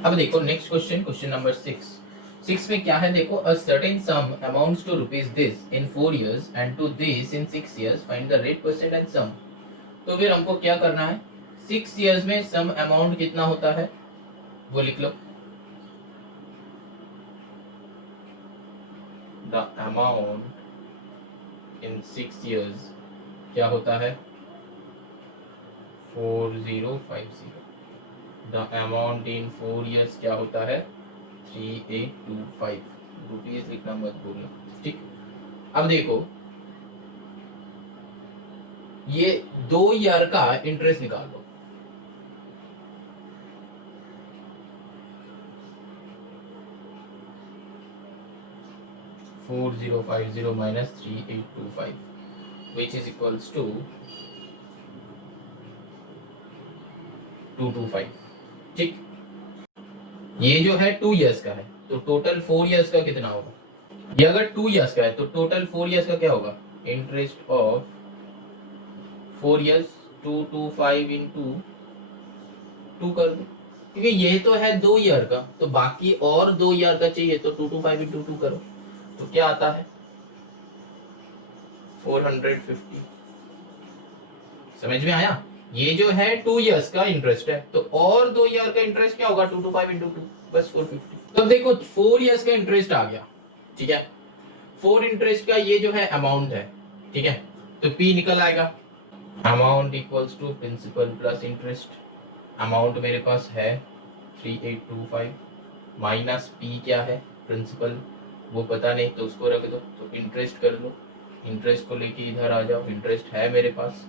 अब देखो next question, question number 6 में क्या है देखो, a certain sum amounts to rupees this in 4 years and to this in 6 years, find the rate percent and sum. तो फिर हमको क्या करना है, 6 इयर्स में सम अमाउंट कितना होता है वो लिख लो। द अमाउंट इन 6 इयर्स क्या होता है, 4050। द अमाउंट इन 4 इयर्स क्या होता है, 3825 रुपीज लिखना मत भूलना, ठीक। अब देखो ये 2 ईयर का इंटरेस्ट निकाल लो। (4050 minus 3825 which is equals to 225, ठीक। ये जो है 2 इयर्स का है तो टोटल 4 इयर्स का कितना होगा, ये अगर 2 इयर्स का है तो टोटल 4 इयर्स का क्या होगा, इंटरेस्ट ऑफ 4 इयर्स 225 इंटू 2 कर दो, क्योंकि ये तो है 2 ईयर का, तो बाकी और 2 ईयर का चाहिए तो 225 इंटू 2 करो तो क्या आता है 450। समझ में आया, ये जो है 2 इयर्स का इंटरेस्ट है तो और 2 ईयर का इंटरेस्ट क्या होगा 225 इंटू 2 बस 450। तो देखो 4 इयर्स का इंटरेस्ट आ गया, ठीक है। 4 इंटरेस्ट का ये जो है अमाउंट है, ठीक है, तो P निकल आएगा, amount equals to principal plus interest. Amount मेरे पास है 3825 माइनस P क्या है प्रिंसिपल, वो पता नहीं तो उसको रख दो, तो इंटरेस्ट कर लो, इंटरेस्ट को लेके इधर आ जाओ, इंटरेस्ट है मेरे पास,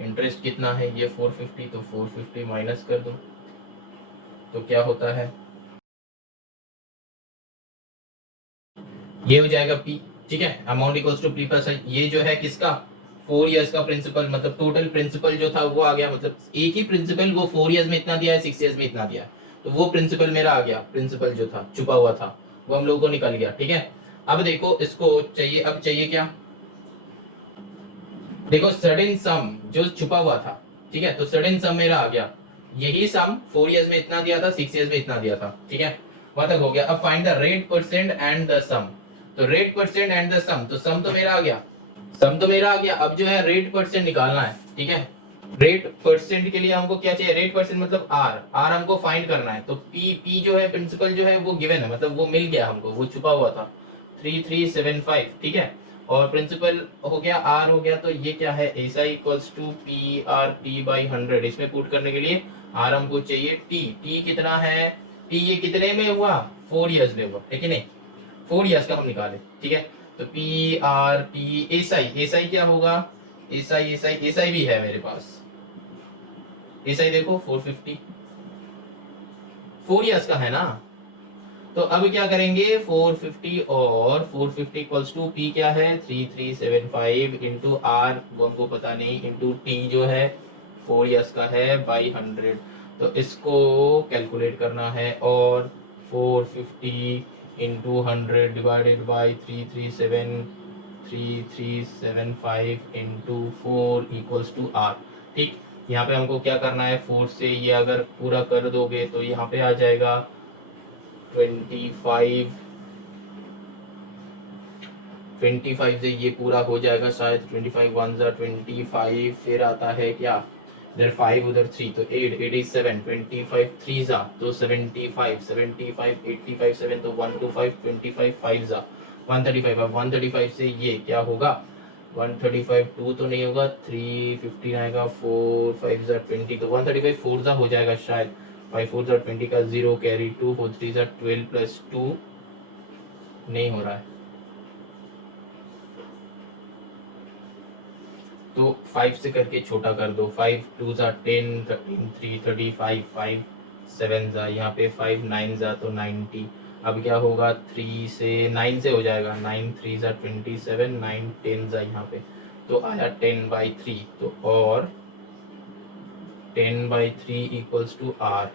इंटरेस्ट कितना है ये 450, तो 450 माइनस कर दो तो क्या होता है, ये हो जाएगा P, ठीक है। Amount equals to P plus ये जो है किसका 4 इयर्स का प्रिंसिपल, मतलब टोटल प्रिंसिपल जो था वो आ गया, मतलब एक ही प्रिंसिपल वो 4 इयर्स में इतना दिया है, 6 इयर्स में इतना दिया है, तो वो प्रिंसिपल मेरा आ गया, प्रिंसिपल जो था छुपा हुआ था वो हम लोगों को निकल गया, ठीक है। अब देखो इसको चाहिए, अब चाहिए क्या, देखो सडन सम जो छुपा हुआ था, ठीक है, तो सडन सम मेरा आ गया, यही सम 4 इयर्स में इतना दिया था, 6 इयर्स में इतना दिया था, ठीक है, वहां तक हो गया। अब find the rate percent and the sum, तो rate percent and the sum, तो सम तो मेरा आ गया, सम तो मेरा आ गया, अब जो है रेट परसेंट निकालना है, ठीक है। रेट परसेंट के लिए हमको क्या चाहिए, रेट परसेंट मतलब आर हमको फाइंड करना है, तो पी जो है प्रिंसिपल जो है वो गिवन है, मतलब वो मिल गया हमको, वो छुपा हुआ था 3375, ठीक है, और प्रिंसिपल हो गया आर हो गया, तो ये क्या है ऐसा equals to P R T by 100, इसमें पुट करने के लिए आर हमको चाहिए टी कितना है, टी ये कितने में हुआ 4 इयर्स में हुआ, ठीक है नहीं 4 इयर्स का हम निकाले, ठीक है, तो पी आर टी एसआई क्या होगा, एसआई भी है मेरे पास, एसआई देखो 450 4 इयर्स का है ना, तो अब क्या करेंगे 450 और 450 इक्वल्स टू पी क्या है 3375 इंटू आर वो हमको पता नहीं, इंटू टी जो है 4 इयर्स का है बाई 100, तो इसको कैलकुलेट करना है, और 450 into 100 divided by 3375 into 4 equals to R, ठीक। यहाँ पे हमको क्या करना है 4 से ये अगर पूरा कर दोगे तो यहाँ पे आ जाएगा 25 से ये पूरा हो जाएगा शायद, 25 1 जा 25, फिर आता है क्या इधर 5 उधर 3 तो 8 87 25 3 जा तो 75 75 85 7 तो 125 25 5 जा 135, अब 135 से ये क्या होगा 135 2 तो नहीं होगा 315 आएगा, 4 5 जा 20 तो 135 4 जा हो जाएगा शायद, 5 4 जा 20 का 0 कैरी 2 4 3 जा 12 प्लस 2 नहीं हो रहा है, तो 5 से करके छोटा कर दो, 5 2 जा 10, 13 3 35, 5 7 जा, यहाँ पे 5 9 जा तो 90। अब क्या होगा, 3 से 9 से हो जाएगा, 9 3 जा 27, 9 10 जा यहाँ पे, तो आया 10/3। तो और 10/3 इक्वल्स टू आर,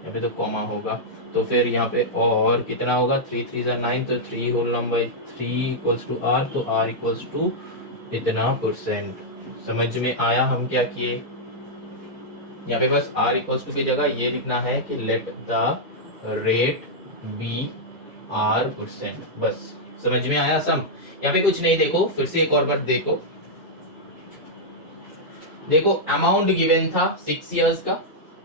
यहाँ पे तो कॉमा होगा, तो फिर यहाँ पे और कितना होगा, 3 3 जा 9, तो 3 whole number 3 equals to R, तो आर इक्वल्स टू इतना परसेंट। समझ में आया हम क्या किए, यहाँ पे बस आर इक्वल्स टू की जगह ये लिखना है कि let the rate be R percent, बस। समझ में आया सम, यहाँ पे कुछ नहीं, देखो फिर से एक और बार देखो, देखो अमाउंट गिवन था 6 इयर्स का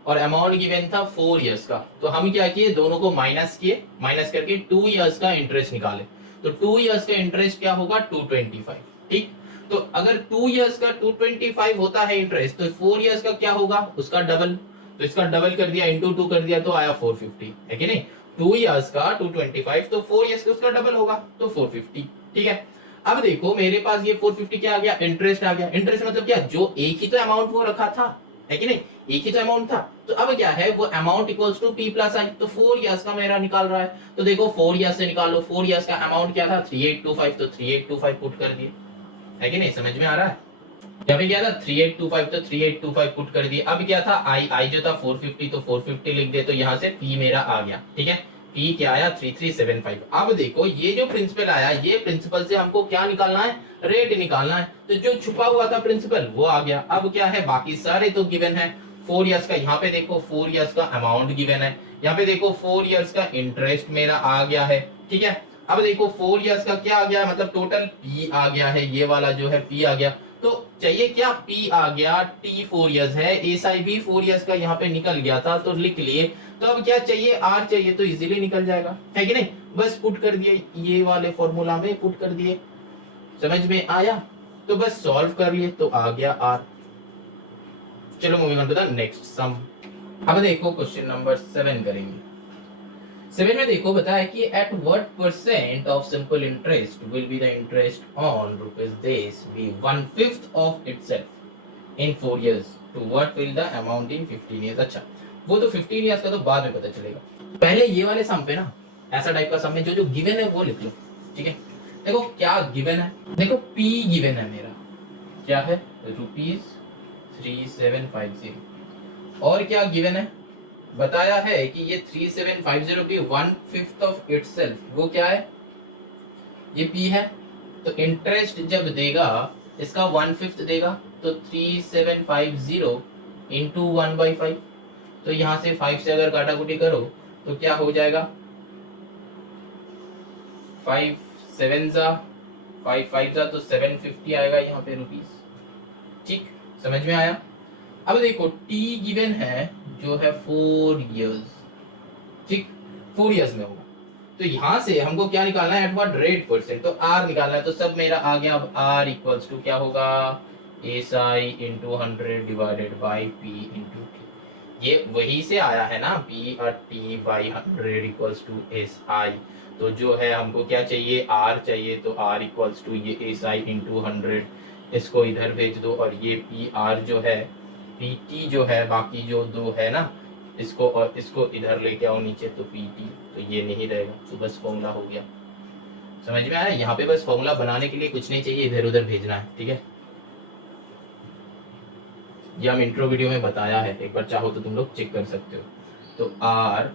और अमाउंट गिवन था 4 इयर्स का, तो हम क्या किए, दोनों को माइनस किए, माइनस करके 2 इयर्स का इंटरेस्ट निकाले, तो 2 इयर्स का इंटरेस्ट क्या होगा, 225। ठीक, तो अगर 2 इयर्स का 225 होता है इंटरेस्ट, तो 4 इयर्स का क्या होगा, उसका डबल, तो इसका डबल कर दिया, इंटू 2 कर दिया, तो आया 450, है कि नहीं। 2 इयर्स का 225, तो 4 इयर्स का उसका डबल होगा, तो 450। ठीक है, अब देखो मेरे पास ये 450 क्या आ गया, इंटरेस्ट आ गया। इंटरेस्ट मतलब क्या, जो एक ही तो अमाउंट वो रखा था, है कि नहीं, एक ही तो अमाउंट था, तो अब क्या है, वो amount equals to P plus I, तो 4 इयर्स का मेरा निकाल रहा है, तो देखो 4 इयर्स से निकालो, 4 इयर्स का अमाउंट क्या था, 3825, तो 3825 पुट कर दिए, है कि नहीं, समझ में आ रहा है। यहाँ पे क्या था, 3825, तो 3825 पुट कर दिए। अब क्या था, आई जो था 450, तो 450 लिख दे, तो यहाँ से पी मेरा आ गया। ठीक है, पी क्या आया, 3375। अब देखो ये जो प्रिंसिपल आया, ये प्रिंसिपल से हमको क्या निकालना है, रेट निकालना है, तो जो छुपा हुआ था प्रिंसिपल वो आ गया। अब क्या है, बाकी सारे तो गिवन है। 4 इयर्स का, यहाँ पे देखो 4 इयर्स का अमाउंट गिवन है, यहाँ पे देखो 4 इयर्स का इंटरेस्ट मेरा आ गया है। ठीक है, अब देखो 4 इयर्स का क्या आ गया, मतलब टोटल पी आ गया है, ये वाला जो है पी आ गया, तो चाहिए क्या, पी आ गया, टी 4 इयर्स है, एस आई भी 4 इयर्स का यहाँ पे निकल गया था, तो लिख लिए। तो अब क्या चाहिए, आर चाहिए, तो इजीली निकल जाएगा, है कि नहीं, बस पुट कर दिए, ये वाले फॉर्मूला में पुट कर दिए। समझ में आया, तो बस सॉल्व कर लिए, तो आ गया आर। चलो moving on to the next sum. अब देखो क्वेश्चन नंबर 7 करेंगे। 7 में देखो बताया कि at what percent of simple interest will be the interest on rupees this be 1/5 of itself in 4 years, to what will the amount in 15 years. अच्छा, वो तो 15 इयर्स का तो बाद में पता चलेगा, पहले ये वाले सम पे ना, ऐसा टाइप का सम में जो जो गिवन है वो लिख लो। ठीक है, देखो क्या गिवन है, देखो पी गिवन है मेरा, क्या है, रुपीज 3750, और क्या गिवन है, बताया है कि ये 3750 की 1/5 ऑफ इटसेल्फ, वो क्या है, ये पी है, तो इंटरेस्ट जब देगा इसका 1/5 देगा, तो 3750 इंटू 1/5, तो यहाँ से 5 से अगर काटाकुटी करो तो क्या हो जाएगा, 5 7 जा 5 5 जा, तो 750 आएगा यहाँ पे रुपीस। ठीक, समझ में आया। अब देखो टी गिवन है जो है 4 इयर्स, ठीक, 4 इयर्स में होगा, तो यहां से हमको क्या निकालना है, एट व्हाट रेट परसेंट, तो आर निकालना है, तो सब मेरा आ गया। अब आर इक्वल्स टू क्या होगा, S I into 100 divided by P into T, ये वही से आया है ना, पी और T by 100 equals to S I, तो जो है हमको क्या चाहिए, आर चाहिए, तो आर इक्वल्स टू ये एस आई इंटू 100, इसको इधर भेज दो, और ये पी आर जो है, पी टी जो है, बाकी जो दो है ना, इसको और इसको इधर लेके आओ नीचे, तो पी टी, तो ये नहीं रहेगा, तो बस फॉर्मूला हो गया। समझ में आया, यहाँ पे बस फॉर्मूला बनाने के लिए कुछ नहीं चाहिए, इधर उधर भेजना है। ठीक है, ये हम इंट्रो वीडियो में बताया है, एक बार चाहो तो तुम लोग चेक कर सकते हो। तो R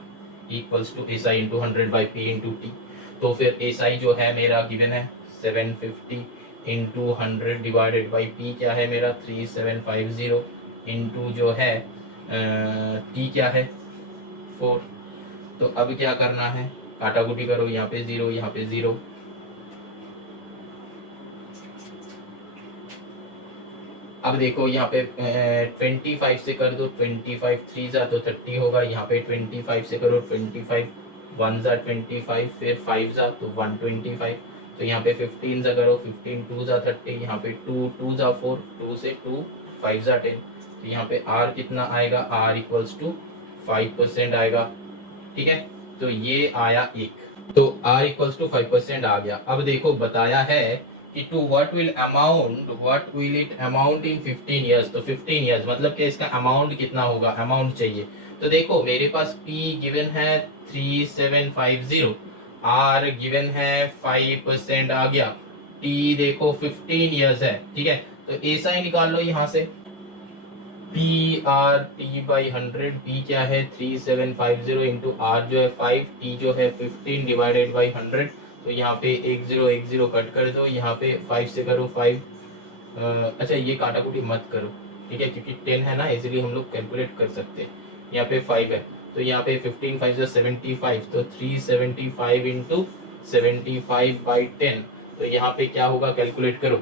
equals to S I into 100 by P into T, तो फिर एस आई जो है मेरा गिवन है 750 इंटू 100 डिवाइडेड बाई पी क्या है मेरा 3750 इंटू जो है टी क्या है 4। तो अब क्या करना है, काटाकुटी करो, यहाँ पे 0 यहाँ पे 0, अब देखो यहाँ पे 25 से कर दो, 25 3 जा तो 30 होगा, यहाँ पे 25 से करो, 25 1 जा 25, फिर 5 जा तो 125, तो यहाँ पे 15 जा करो, 15 2 जा 30, यहाँ पे 2 2 जा 4, 2 से 2 5 जा 10, तो यहाँ पे R कितना आएगा, R इक्वल्स टू 5% आएगा। ठीक है, तो ये आया एक, तो R इक्वल्स टू 5% आ गया। अब देखो बताया है कि to what will it amount in 15 years. तो 15 इयर्स मतलब कि इसका अमाउंट कितना होगा, अमाउंट चाहिए। तो देखो मेरे पास P गिवन है 3750, R गिवन है 5% आ गया, T देखो 15 इयर्स है, ठीक है। तो ऐसा ही निकाल लो यहाँ से, P R T by 100, P क्या है 3750 इंटू आर जो है 5, टी जो है 15 डिवाइडेड बाई 100। तो यहाँ पे एक जीरो कट कर दो, यहाँ पे 5 से करो 5, अच्छा ये काटा कुटी मत करो, ठीक है, क्योंकि 10 है ना, इजीली हम लोग कैलकुलेट कर सकते हैं। यहाँ पे 5 है, तो यहाँ पे 15 5 जो 75, तो 375 इंटू 75 बाई 10। तो यहाँ पे क्या होगा, कैलकुलेट करो।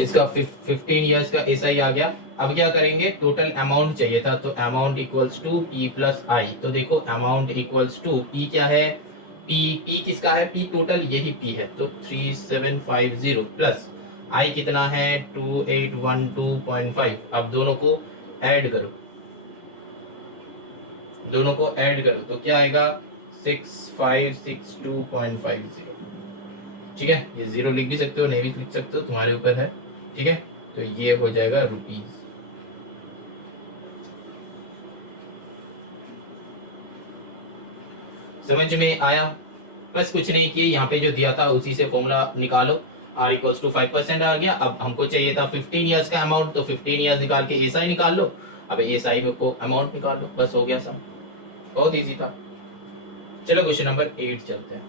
इसका 15 इयर्स का ऐसा ही आ गया। अब क्या करेंगे, टोटल अमाउंट चाहिए था, तो amount equals to P plus I. तो देखो अमाउंट इक्वल्स टू पी क्या है, पी किसका है, पी टोटल यही पी है, तो 3750 प्लस आई कितना है 2812.5। अब दोनों को ऐड करो, दोनों को ऐड करो तो क्या आएगा 6562.50, ठीक है। ये जीरो लिख भी सकते हो, नहीं भी लिख सकते हो, तुम्हारे ऊपर है, ठीक है। तो ये हो जाएगा रुपीज। समझ में आया? बस कुछ नहीं किए, यहाँ पे जो दिया था उसी से फॉर्मूला निकालो, r इक्वल्स टू 5% आ गया। अब हमको चाहिए था 15 इयर्स का अमाउंट, तो 15 इयर्स निकाल के एसआई निकाल लो। अब एसआई में को अमाउंट निकाल लो, बस हो गया सब, बहुत इजी था। चलो क्वेश्चन नंबर 8 चलते हैं।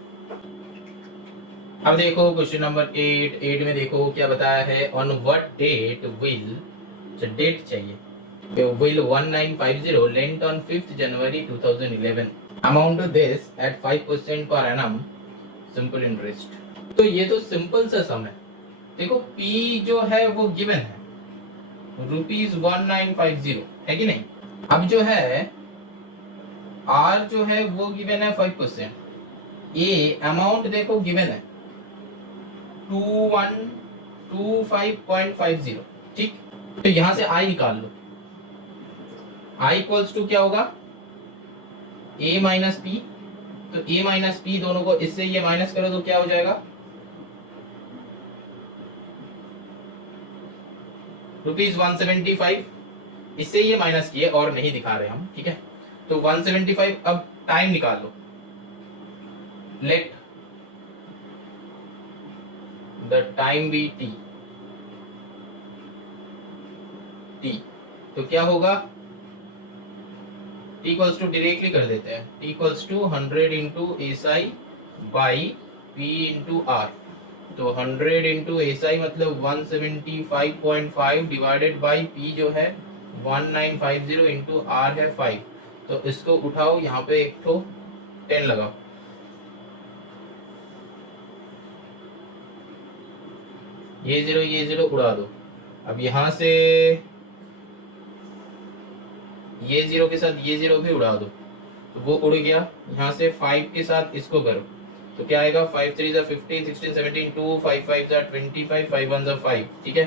अब देखो क्वेश्चन नंबर 8 में देखो क्या बताया है, on what date will, date चाहिए, will 1950 lent on 5th January 2011, amount to this at 5% per annum, simple interest. तो ये तो सिंपल सा सम है। देखो P जो है वो गिवन है ₹1950, है कि नहीं। अब जो है R जो है वो गिवन है 5%, ये अमाउंट देखो गिवन है 2125.50, ठीक। तो यहां से I निकाल लो, I इक्वल्स टू क्या होगा A माइनस पी। तो A माइनस पी दोनों को इससे ये माइनस करो तो क्या हो जाएगा ₹175। इससे ये माइनस किए और नहीं दिखा रहे हम, ठीक है। तो 175। अब टाइम निकाल लो, let the time be T. तो क्या होगा, टी इक्वल्स टू डायरेक्टली कर देते हैं, T equals to 100 into S I by P into R. तो 100 इंटू एस आई मतलब 175.5 डिवाइडेड बाई पी जो है 1950 इंटू आर है 5। तो इसको उठाओ, यहाँ पे एक ठो 10 लगाओ, ये जीरो उड़ा दो। अब यहाँ से ये जीरो के साथ ये जीरो भी उड़ा दो, तो वो उड़ गया। यहाँ से 5 के साथ इसको करो तो क्या आएगा 5 3 15 16 17 2 5 5 25 5 1 5, ठीक है।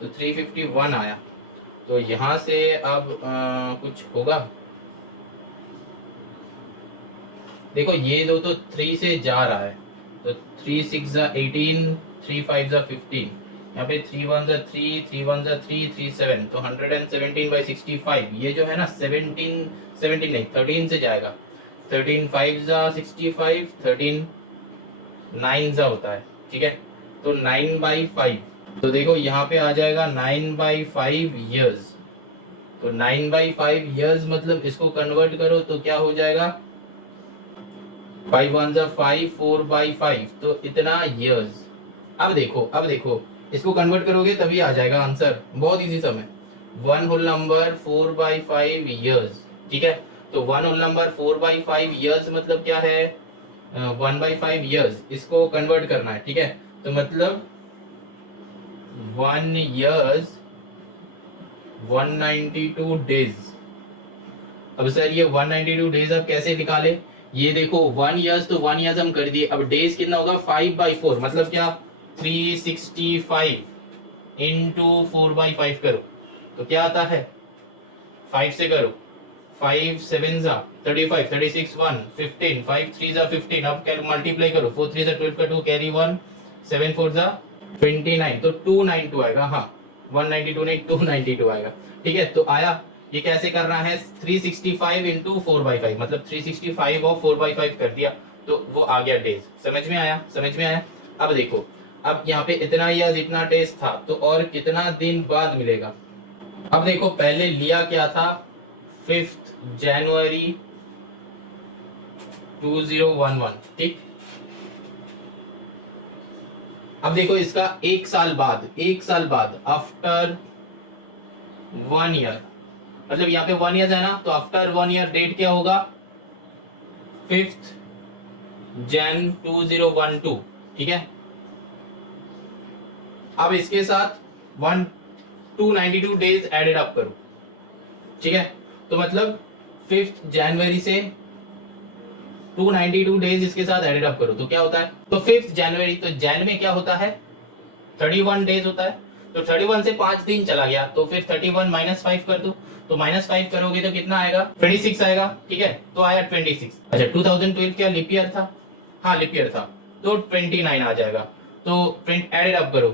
तो 351 आया। तो यहाँ से अब कुछ होगा, देखो ये दो तो 3 से जा रहा है, तो 3 6 18 3 5 15, यहाँ पे 3 1 3 3 1 3 3 7, तो 117/65। ये जो है ना 17 नहीं 13 से जाएगा, 13 5 65, 13 9 होता है, ठीक है। तो 9/5, तो देखो यहाँ पे आ जाएगा 9/5 इयर्स। तो 9/5 इयर्स मतलब इसको कन्वर्ट करो तो क्या हो जाएगा 5 1 5 4/5, तो इतना इयर्स। अब देखो इसको कन्वर्ट करोगे तभी आ जाएगा आंसर, बहुत इजी सम है। 1 होल नंबर 4/5 इयर्स, ठीक है। तो 1 होल नंबर 4/5 इयर्स मतलब क्या है 1/5 इयर्स, इसको कन्वर्ट करना है, ठीक है। तो मतलब 1 इयर्स 192 डेज। अब सर ये 192 डेज अब कैसे निकाले, ये देखो 1 इयर्स तो 1 इयर्स हम कर दिए, अब डेज कितना होगा 5/4 मतलब क्या 365 इंटू 4/5 करो तो क्या आता है 5 से करो, 5 7 जा 35, 36 1 15, 5 3 जा 15, अब क्या मल्टीप्लाई करो, 4 3 जा 12 का 2 कैरी 1, 7 4 जा 29, तो 292 आएगा। हाँ 192 नहीं 292 आएगा। ठीक है, तो आया। ये कैसे करना है, 365 इंटू 4/5, मतलब 365 और 4/5 कर दिया तो वो आ गया डेज। समझ में आया, समझ में आया। अब देखो, अब यहाँ पे इतना या जितना डेज था तो और कितना दिन बाद मिलेगा। अब देखो पहले लिया क्या था, 5 जनवरी 2011, ठीक। अब देखो इसका एक साल बाद आफ्टर 1 ईयर, मतलब यहाँ पे 1 ईयर है ना, तो आफ्टर 1 ईयर डेट क्या होगा, 5 जन 2012, ठीक है। अब इसके साथ 292 डेज एडेड अप करो, ठीक है। तो मतलब 5 जनवरी से 292 डेज इसके साथ एडेड अप करो तो क्या होता है, तो 5 जनवरी, तो जैन में क्या होता है 31 डेज होता है, तो 31 से 5 दिन चला गया तो फिर 31 -5 कर दो, तो -5 करोगे तो कितना आएगा 26 आएगा, ठीक है। तो आया 26। अच्छा 2012 क्या लीप ईयर था, हाँ लीप ईयर था, तो 29 आ जाएगा। तो एडेड अप करो,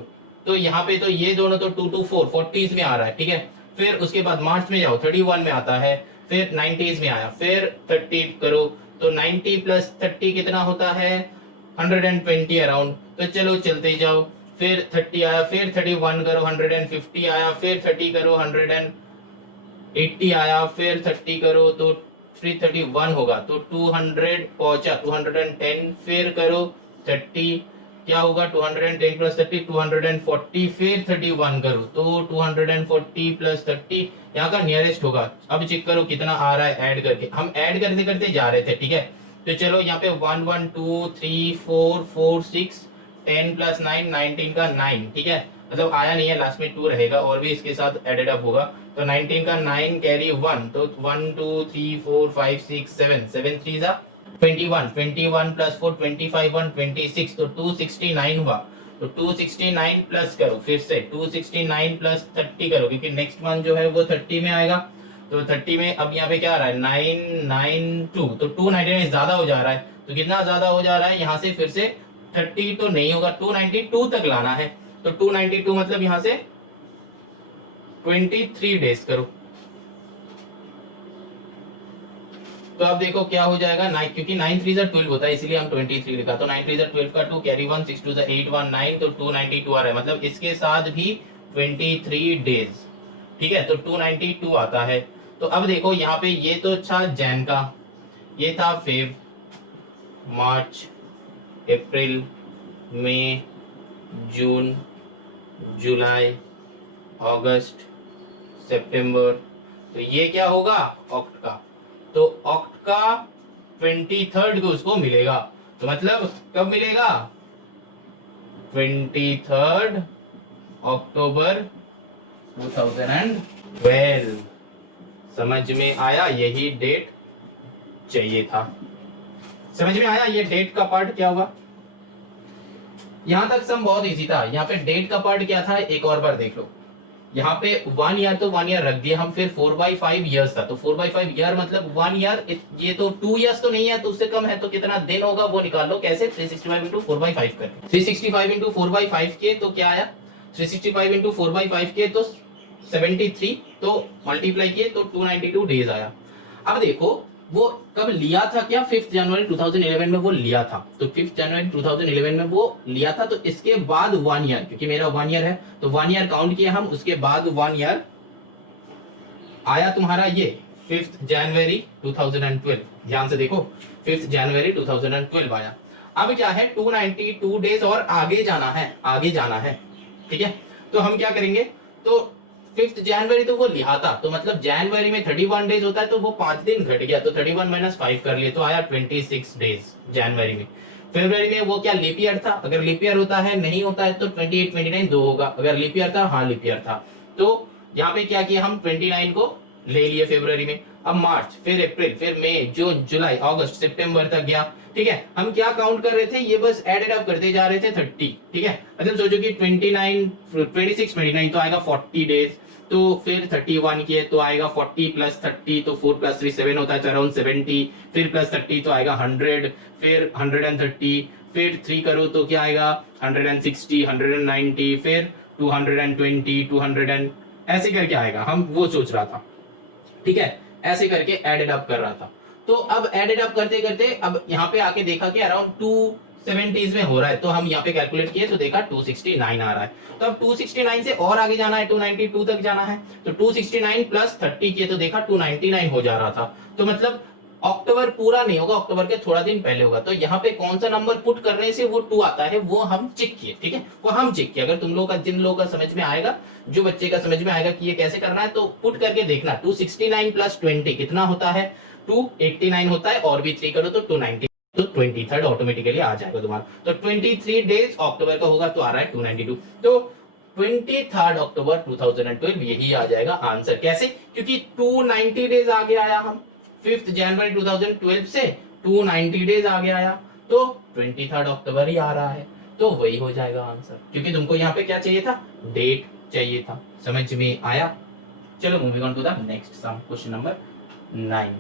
तो यहाँ पे तो ये दोनों तो 2 2 4 40s में आ रहा है, ठीक है। फिर उसके बाद मार्च में जाओ 31 में आता है, फिर 90s में आया, फिर 30 करो, तो 90 प्लस 30 कितना होता है 120 अराउंड, तो चलो चलते जाओ, फिर 30 आया, फिर 31 करो 150 आया, फिर 30 करो 180 आया, फिर 30 करो तो 331 होगा, तो 200 पहुंचा 210, फिर करो 30 क्या होगा 210 प्लस 30 240, फिर 31 करो तो 240 प्लस 30 यहाँ का नियरेस्ट होगा। अब चेक करो कितना आ रहा है ऐड करके, हम ऐड करते करते जा रहे थे, ठीक है। तो चलो यहाँ पे 1 1 2 3 4 4 6 10 प्लस 9 19 का 9, ठीक है। मतलब आया नहीं है, लास्ट में 2 रहेगा और भी इसके साथ एडेड अप होगा, तो 19 का 9 कैरी 1, तो 1 2 3 4 5 6 7 7 3 जा 21, 21 प्लस 4 25 1 26, तो 269 हुआ, तो 269 प्लस करो, फिर से 269 प्लस 30 करो, क्योंकि नेक्स्ट मंथ जो है वो 30 में आएगा, तो 30 में अब यहाँ पे क्या आ रहा है 992, तो 299 ज्यादा हो जा रहा है, तो कितना ज्यादा हो जा रहा है यहाँ से, फिर से 30 तो नहीं होगा 292 तक लाना है, तो 292 मतलब यहाँ से 23 डेज करो, तो अब देखो क्या हो जाएगा, क्योंकि 9 3 12 होता है इसलिए हम 23 लिखा, तो 9 3 12 का 2 कैरी 1 6 2 8 1 9, तो 292 आ रहा है, मतलब इसके साथ भी 23 डेज, ठीक है। तो 292 आता है। तो अब देखो यहाँ पे ये तो अच्छा जैन का, ये था फेब, मार्च, अप्रैल, मई, जून, जुलाई, अगस्त, सितंबर, तो ये क्या होगा ऑक्ट का, तो ऑक्ट का 23rd को उसको मिलेगा, तो मतलब कब मिलेगा 23rd अक्टूबर 2012। समझ में आया, यही डेट चाहिए था। समझ में आया ये डेट का पार्ट क्या होगा, यहां तक सम बहुत इजी था। यहाँ पे डेट का पार्ट क्या था एक और बार देख लो, यहाँ पे 1 ईयर तो 1 ईयर रख दिया हम, फिर 4/5 ईयर्स था, तो 4/5 ईयर मतलब 1 ईयर, ये तो 2 ईयर्स तो नहीं है, तो उससे कम है, तो कितना दिन होगा वो निकाल लो, कैसे 365 इंटू 4/5 करके, 365 इंटू 4/5 के तो क्या आया 365 इंटू 4/5 के तो 73, तो मल्टीप्लाई किए तो 292 डेज आया। अब देखो वो कब लिया था, क्या 5 जनवरी 2011 में वो लिया था, तो 5 जनवरी 2011 में वो लिया था, तो इसके बाद 1 ईयर, क्योंकि मेरा 1 ईयर है तो 1 ईयर काउंट किया हम, उसके बाद 1 ईयर आया तुम्हारा ये 5 जनवरी 2012। ध्यान से देखो 5 जनवरी 2012 आया। अब क्या है 292 डेज और आगे जाना है, आगे जाना है, ठीक है। तो हम क्या करेंगे, तो 5 जनवरी तो वो लिया था, तो मतलब जनवरी में 31 डेज होता है, तो वो 5 दिन घट गया, तो 31 - 5 कर लिए, तो आया 26 डेज जनवरी में। फरवरी में वो क्या लीप ईयर था, अगर लीप ईयर होता है, नहीं होता है तो 28 29 2 होगा, अगर लीप ईयर था हाँ लीप ईयर था। तो यहाँ पे क्या किया हम 29 को ले लिए फरवरी में, अब मार्च, फिर अप्रैल, फिर मई, जून, जुलाई, अगस्त, सितंबर तक गया, ठीक है। हम क्या काउंट कर रहे थे, ये बस एडेड अप करते जा रहे थे 30, ठीक है। मतलब सोचो कि 26 29 तो आएगा 40 डेज, तो फिर 31 किए तो आएगा 40 प्लस 30, तो 4 प्लस 3 7 होता है, अराउंड 70, फिर प्लस 30 तो आएगा 100, फिर 130, फिर 3 करो तो क्या आएगा 160, 190, फिर 220, 200 ऐसे करके आएगा। हम वो सोच रहा था, ठीक है, ऐसे करके एडेड अप कर रहा था। तो अब एडेड अप करते करते अब यहाँ पे आके देखा कि अराउंड 270s में हो रहा है, तो हम यहाँ पे कैलकुलेट किए तो देखा 269 आ रहा है। तो अब 269 से और आगे जाना है, 292 तक जाना है, तो 269 प्लस 30 किए तो देखा 299 हो जा रहा था। तो मतलब अक्टूबर पूरा नहीं होगा, अक्टूबर के थोड़ा दिन पहले होगा। तो यहाँ पे कौन सा नंबर पुट करने से वो 2 आता है वो हम चेक किए, ठीक है, वो हम चेक किए। अगर तुम लोगों का, जिन लोगों का समझ में आएगा, जो बच्चे का समझ में आएगा कि ये कैसे करना है, तो पुट करके देखना। 269 प्लस 20 कितना होता है, 289 होता है, और भी 3 करो तो 290, तो 23rd ऑटोमेटिकली आ जाएगा तुम्हारा। तो 23 डेज अक्टूबर का होगा तो आ रहा है 292। तो 23rd अक्टूबर 2012 यही आ जाएगा आंसर। कैसे? क्योंकि 290 डेज आगे आया, हम 5th जनवरी 2012 से 290 डेज आगे आया, तो 23rd अक्टूबर ही आ रहा है, तो वही हो जाएगा आंसर। क्योंकि तुमको यहाँ पे क्या चाहिए था, डेट चाहिए था। समझ में आया? चलो moving on to the next sum, question number 9।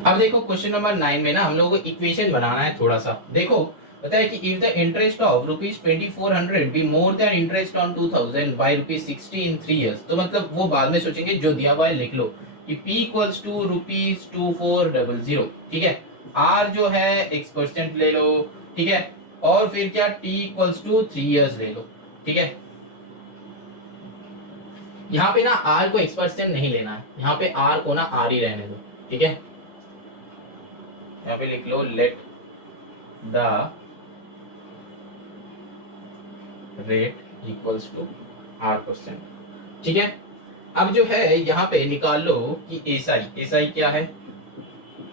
अब देखो क्वेश्चन नंबर 9 में ना हम लोगों को इक्वेशन बनाना है थोड़ा सा। देखो पता है कि if the interest of ₹2400 be more than interest on 2000 by ₹60 in 3 years, तो मतलब वो बाद में सोचेंगे, जो दिया हुआ है लिख लो कि P इक्वल्स टू ₹2400, ठीक है। R जो है x% ले लो, ठीक है, और फिर क्या T इक्वल्स टू 3 इयर्स ले लो, ठीक है। यहाँ पे ना R को x% नहीं लेना है, यहाँ पे R को ना R ही रहने दो, ठीक है। यहाँ पे लिख लो let the rate equals to R%, ठीक है। अब जो है यहाँ पे निकाल लो कि एसआई क्या है,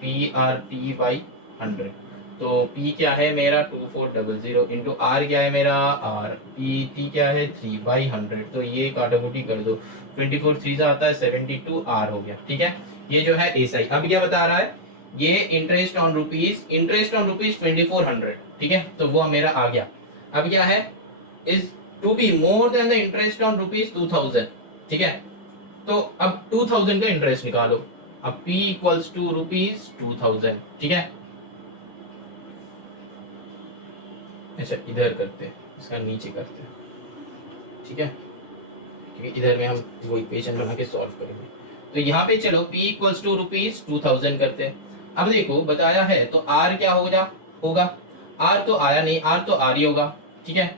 PRT/100। तो P क्या है मेरा 2400 इंटू R क्या है मेरा R, PT क्या है 3/100, तो ये काटाकुटी कर दो, 24 3 आता है 72 R हो गया, ठीक है। ये जो है एसआई। अब क्या बता रहा है, ये इंटरेस्ट ऑन रुपीज 2400, ठीक है, तो वो मेरा आ गया। अब क्या है, is to be more than the interest on ₹2000, ठीक है। तो अब 2000 का इंटरेस्ट निकालो। अब P इक्वल्स टू ₹2000, ठीक है। अच्छा इधर करते हैं, इसका नीचे करते हैं, ठीक है, क्योंकि इधर में हम वो इक्वेशन बना के सॉल्व करेंगे। तो यहाँ पे चलो P इक्वल्स टू ₹2000 करते हैं। अब देखो बताया है तो R क्या होगा, R तो आया नहीं, R तो R ही होगा, ठीक है।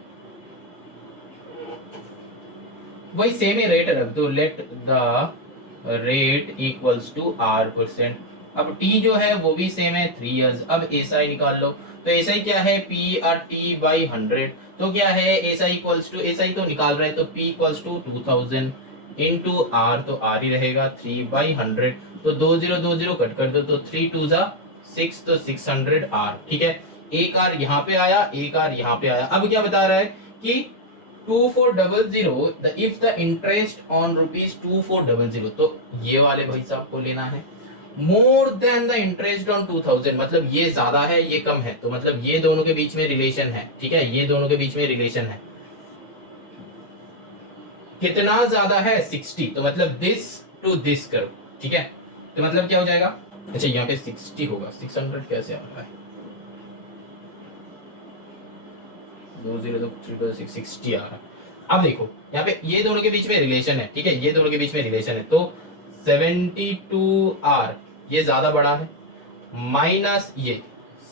वही सेम ही रेट रख दो, let the rate equals to R%। अब T जो है वो भी सेम है 3 इयर्स। अब SI निकाल लो, तो SI क्या है PRT/100, तो क्या है SI इक्वल्स टू, SI तो निकाल रहे हैं, तो P equals to 2000 into R, तो R ही रहेगा 3/100, तो 20 कट कर दो, तो 3 2 6, तो 600 R, ठीक है। एक R यहाँ पे आया, एक R यहाँ पे आया। अब क्या बता रहा है कि 2400 इफ द इंटरेस्ट ऑन ₹2400, तो ये वाले भाई साहब को लेना है मोर देन द इंटरेस्ट ऑन 2000, मतलब ये ज्यादा है ये कम है, तो मतलब ये दोनों के बीच में रिलेशन है, ठीक है, ये दोनों के बीच में रिलेशन है। कितना ज्यादा है 60, तो मतलब दिस टू दिस करो, ठीक है। तो मतलब क्या हो जाएगा, अच्छा यहाँ पे 60 होगा, 600 कैसे आ रहा है, 60 आ रहा है। अब देखो यहाँ पे ये दोनों के बीच में रिलेशन है, ठीक है, ये दोनों के बीच में रिलेशन है, तो 72R ये ज्यादा बड़ा है, माइनस ये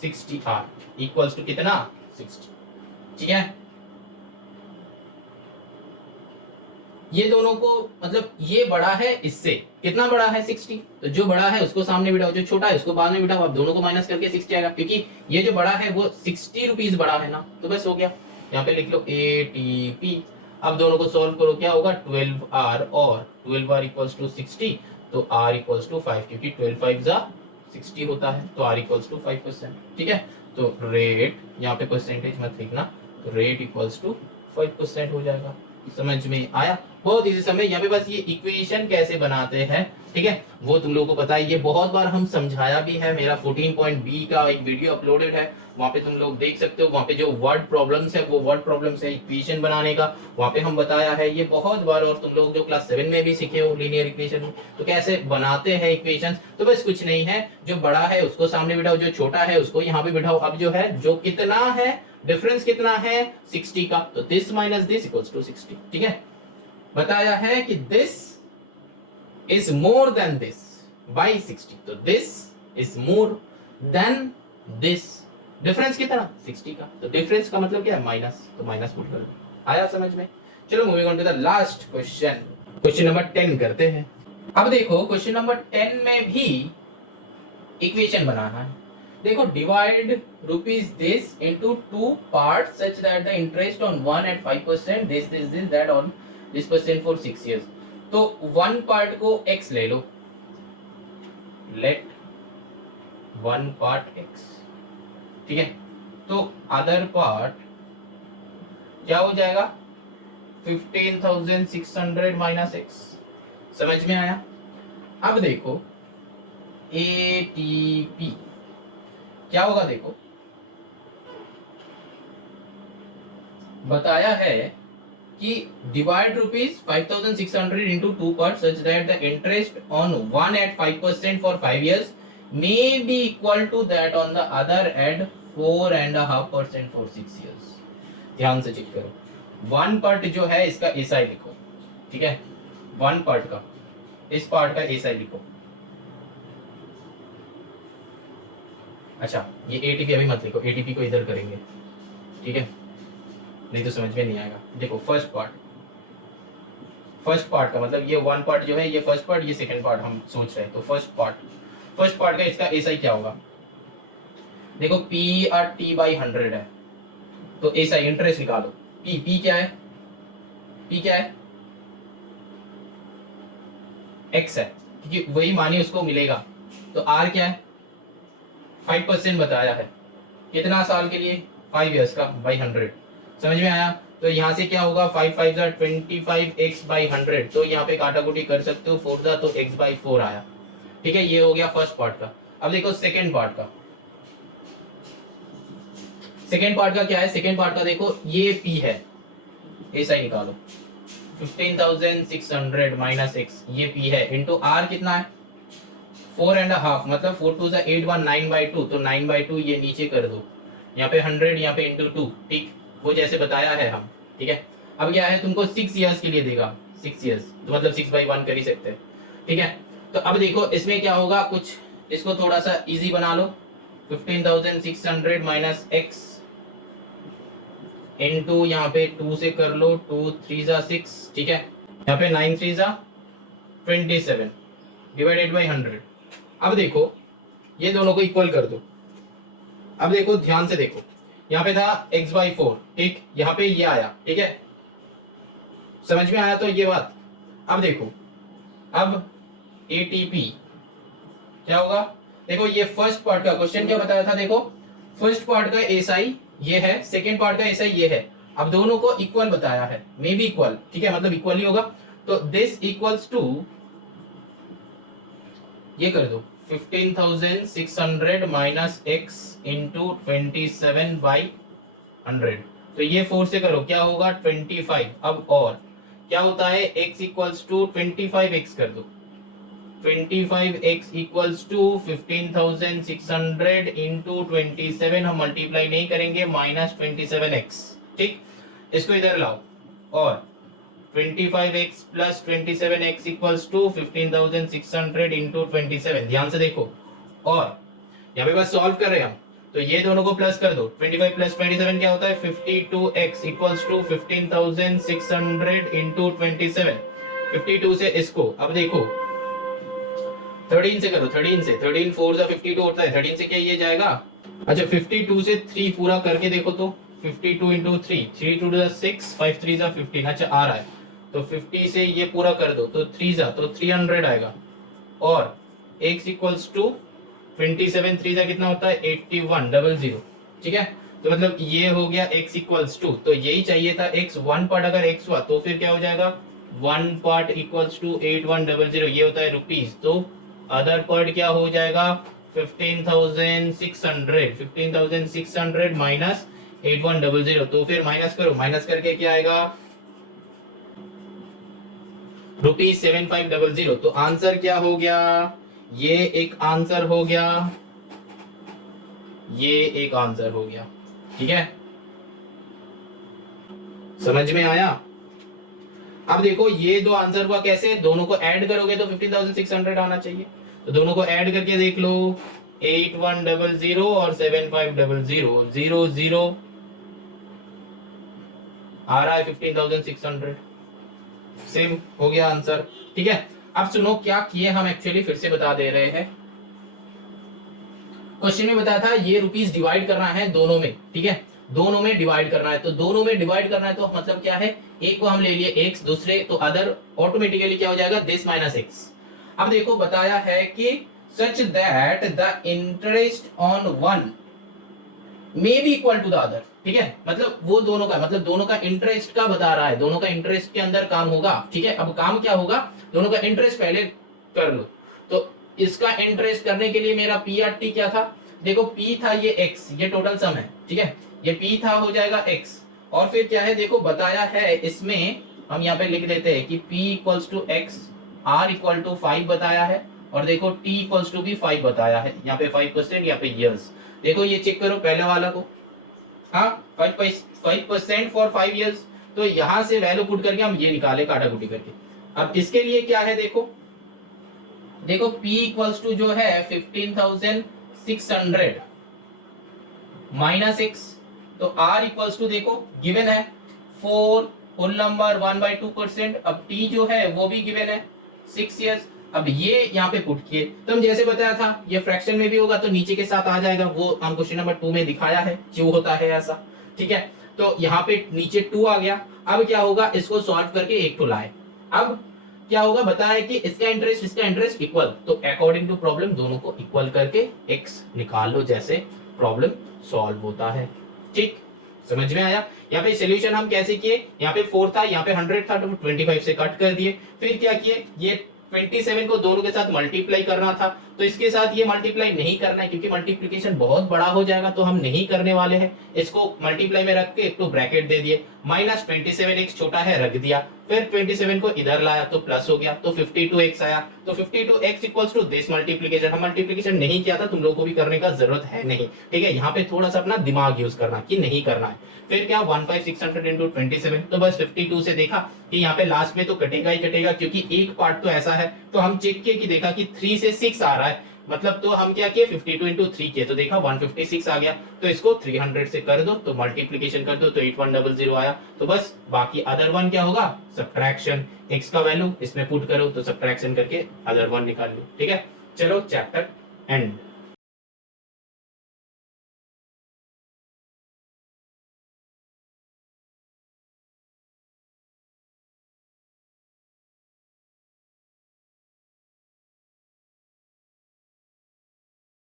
60R इक्वल्स टू कितना 60, ठीक है। ये दोनों को मतलब ये बड़ा है इससे, कितना बड़ा है 60, तो जो बड़ा है उसको सामने बिठाओ, जो छोटा है उसको बाद में बिठाओ। अब दोनों को माइनस करके 60 आएगा, क्योंकि ये जो बड़ा है वो 60 रुपीज बड़ा है ना, तो बस हो गया। यहाँ पे लिख लो ATP। अब दोनों को सॉल्व करो, क्या होगा 12R और 12R इक्वल्स टू 60, तो R इक्वल्स टू 5, क्योंकि 12 5 60 होता है, तो R इक्वल्स टू 5%, ठीक है। तो रेट यहाँ पे परसेंटेज मत लिखना, तो रेट इक्वल्स टू 5% हो जाएगा। समझ में आया? बहुत इजी समय। यहाँ पे बस ये इक्वेशन कैसे बनाते हैं, ठीक है, वो तुम लोगों को पता है, ये बहुत बार हम समझाया भी है। मेरा 14.B का एक वीडियो अपलोडेड है, वहाँ पे तुम लोग देख सकते हो, वहाँ पे जो वर्ड प्रॉब्लम्स है वो वर्ड प्रॉब्लम्स है इक्वेशन बनाने का, वहाँ पे हम बताया है ये बहुत बार, और तुम लोग जो क्लास 7 में भी सीखे हो लीनियर इक्वेशन तो कैसे बनाते हैं इक्वेशन। तो बस कुछ नहीं है, जो बड़ा है उसको सामने बिठाओ, जो छोटा है उसको यहाँ पे बिठाओ। अब जो है जो कितना है डिफरेंस कितना है 60 का, तो this minus this equals to 60। ठीक है, बताया है कि this is more than this by 60, तो this is more than this, difference कितना 60 का, तो डिफरेंस का मतलब क्या है माइनस, तो माइनस पुट कर दो। आया समझ में? चलो moving on to the last question, question number 10 करते हैं। अब देखो क्वेश्चन नंबर 10 में भी इक्वेशन बनाना है। देखो divide rupees this into two parts such that the interest on one at 5%, this that on this percent for 6 years। तो वन पार्ट को x ले लो, लेट वन पार्ट x, ठीक है, तो अदर पार्ट क्या हो जाएगा 15,600 माइनस x। समझ में आया? अब देखो ATP क्या होगा, देखो बताया है कि divide rupees 5,600 into two part such that the interest on one at 5% for 5 years may be equal to that on the other at 4.5% for 6 years। ध्यान से चेक करो, वन पार्ट जो है इसका एसआई लिखो, ठीक है, वन पार्ट का इस पार्ट का एसआई लिखो। अच्छा ये एटीपी अभी मत लिखो, एटीपी को इधर करेंगे, ठीक है, नहीं तो समझ में नहीं आएगा। देखो फर्स्ट पार्ट का मतलब ये वन पार्ट जो है ये फर्स्ट पार्ट, ये सेकंड पार्ट हम सोच रहे हैं, तो फर्स्ट पार्ट का इसका एसआई क्या होगा, देखो पी आर टी बाई 100 है, तो एसआई इंटरेस्ट निकालो, पी क्या है, पी क्या है एक्स है, क्योंकि वही मानी उसको मिलेगा, तो आर क्या है 5% बताया है, कितना साल के लिए 5 years का बाई 100। समझ में आया? तो यहाँ से क्या होगा 5 5 25x बाई 100, तो यहाँ पे काटाकुटी कर सकते हो 4 था तो x बाई 4 आया। ठीक है, ये हो गया फर्स्ट पार्ट का। अब देखो सेकेंड पार्ट का, सेकेंड पार्ट का क्या है, सेकेंड पार्ट का देखो ये p है, ऐसा ही निकालो 15,600 माइनस x, ये p है, इंटू r कितना है 4.5, मतलब 4 2 8 1 9/2, तो 9/2 ये नीचे कर दो, यहाँ पे 100, यहाँ पे इंटू 2, ठीक, वो जैसे बताया है हम। ठीक है, अब क्या है तुमको 6 years के लिए देगा, 6 years तो मतलब 6/1 कर ही सकते हैं। ठीक है, तो अब देखो इसमें क्या होगा, कुछ इसको थोड़ा सा इजी बना लो, 15,600 माइनस x इंटू यहाँ पे 2 से कर लो, 2 3 6, ठीक है, यहाँ पे 9 3 27 डिवाइडेड बाई 100। अब देखो ये दोनों को इक्वल कर दो। अब देखो ध्यान से देखो, यहाँ पे था x/4, ठीक, यहाँ पे ये आया, ठीक है, समझ में आया तो ये बात। अब देखो अब ATP क्या होगा, देखो ये फर्स्ट पार्ट का क्वेश्चन क्या बताया था, देखो फर्स्ट पार्ट का SI ये है, सेकेंड पार्ट का SI ये है, अब दोनों को इक्वल बताया है, मे बी इक्वल, ठीक है, मतलब इक्वल ही होगा, तो दिस इक्वल्स टू ये कर दो 15,600 माइनस x इंटू 27/100, तो ये 4 से करो क्या होगा 25। अब और क्या होता है x इक्वल्स टू 25x कर दो, 25x इक्वल्स टू 15,600 इंटू 27, हम मल्टीप्लाई नहीं करेंगे, माइनस 27x, ठीक, इसको इधर लाओ, और 25x plus 27x equals to 15,600 into 27, ध्यान से देखो, और यहाँ पे बस सॉल्व कर रहे हैं हम, तो ये दोनों को प्लस कर दो, 25 प्लस 27 क्या होता है 52x इक्वल्स टू 15,600 इंटू 27, 52 से इसको, अब देखो 13 से करो, 13 से, 13 4 जा 52 होता है, 13 से क्या ये जाएगा, अच्छा 52 से 3 पूरा करके देखो, तो 52 इंटू 3, 3 2 6, 5 3 जा 15, अच्छा आ रहा है, तो 50 से ये पूरा कर दो, तो 3 जा तो 300 आएगा, और x इक्वल्स टू 27 3 जा कितना होता है 8100, ठीक है, तो मतलब ये हो गया x इक्वल्स टू, तो यही चाहिए था x, वन पार्ट अगर x हुआ तो फिर क्या हो जाएगा, वन पार्ट इक्वल्स टू 8100, ये होता है रुपीज, तो अदर पार्ट क्या हो जाएगा 15,600 माइनस 8100, तो फिर माइनस करो, माइनस करके क्या आएगा ₹7500। तो आंसर क्या हो गया, ये एक आंसर हो गया, ये एक आंसर हो गया। ठीक है, समझ में आया। अब देखो ये दो आंसर हुआ कैसे, दोनों को ऐड करोगे तो 15,600 आना चाहिए, तो दोनों को ऐड करके देख लो, 8100 और 7500, 00 आ रहा है 15,600, सेम हो गया आंसर। ठीक है, अब सुनो क्या किए हम, एक्चुअली फिर से बता दे रहे हैं। क्वेश्चन में बताया था ये रुपीस डिवाइड करना है दोनों में, ठीक है, दोनों में डिवाइड करना है, तो दोनों में डिवाइड करना है तो मतलब क्या है, एक को हम ले लिए x, दूसरे तो अदर, ऑटोमेटिकली क्या हो जाएगा दिस माइनस x। अब देखो बताया है कि such that the interest on one may be equal to the other, ठीक है, मतलब वो दोनों का, मतलब दोनों का इंटरेस्ट का बता रहा है, दोनों का इंटरेस्ट के अंदर काम होगा। ठीक है, अब काम क्या होगा, दोनों का इंटरेस्ट पहले कर लो। तो इसका इंटरेस्ट करने के लिए मेरा पी आर टी क्या था, देखो पी था ये एक्स, ये टोटल सम है, ठीक है, ये पी था हो जाएगा एक्स, और फिर क्या है देखो बताया है इसमें, हम यहाँ पे लिख देते हैं कि p equals to X, r equal to 5 बताया है, और देखो t इक्वल्स टू भी 5 बताया है, यहाँ पे 5%, यहाँ पे years। देखो ये चेक करो पहले वाला को, हाँ 5% फॉर 5 years, तो यहां से वैल्यू पुट करके हम ये निकाले काटा कुटी करके। अब इसके लिए क्या है देखो, देखो p इक्वल्स टू जो है 15,600 माइनस x, तो r इक्वल्स टू देखो गिवन है 4 होल नंबर 1/2%, अब t जो है वो भी गिवन है 6 years। अब ये यहाँ पे पुट किए, तो हम जैसे बताया था ये फ्रैक्शन में भी होगा तो नीचे के साथ आ जाएगा, वो हम क्वेश्चन नंबर 2 में दिखाया है क्यों होता है ऐसा। ठीक है, तो यहाँ पे नीचे 2 आ गया। अब क्या होगा, इसको सॉल्व करके एक तो लाए, अब क्या होगा बताया कि इसका इंटरेस्ट इक्वल, तो अकॉर्डिंग टू प्रॉब्लम दोनों को इक्वल करके x निकाल लो, जैसे प्रॉब्लम सॉल्व होता है। ठीक, समझ में आया। यहाँ पे सॉल्यूशन हम कैसे किए, यहाँ पे 4 था, यहाँ पे 100 था, तो 25 से कट कर दिए, फिर क्या किए, ये 27 को दोनों के साथ मल्टीप्लाई करना था, तो इसके साथ ये मल्टीप्लाई नहीं करना है क्योंकि मल्टीप्लिकेशन बहुत बड़ा हो जाएगा, तो हम नहीं करने वाले हैं। इसको मल्टीप्लाई में रख के एक तो ब्रैकेट दे दिए, माइनस 27x छोटा है रख दिया, फिर 27 को इधर लाया तो प्लस हो गया, तो 52x आया, तो 52x equals to this multiplication. हम मल्टीप्लिकेशन नहीं किया था, तुम लोगों को भी करने का जरूरत है नहीं, ठीक है, यहाँ पे थोड़ा सा अपना दिमाग यूज करना कि नहीं करना है। फिर क्या 15,600 इंटू 27, तो बस 52 से देखा कि यहाँ पे लास्ट में तो कटेगा ही कटेगा, क्योंकि एक पार्ट तो ऐसा है, तो हम चेक किए कि देखा कि 3 से 6 आ रहा है, मतलब तो हम क्या किए 52 इंटू 3 किए, तो देखा 156 आ गया, तो इसको 300 से कर दो, तो मल्टीप्लिकेशन कर दो, तो 8100 आया। तो बस बाकी अदर वन क्या होगा, सब्ट्रैक्शन, x का वैल्यू इसमें पुट करो, तो सब्ट्रैक्शन करके अदर वन निकाल लो। ठीक है, चलो चैप्टर एंड।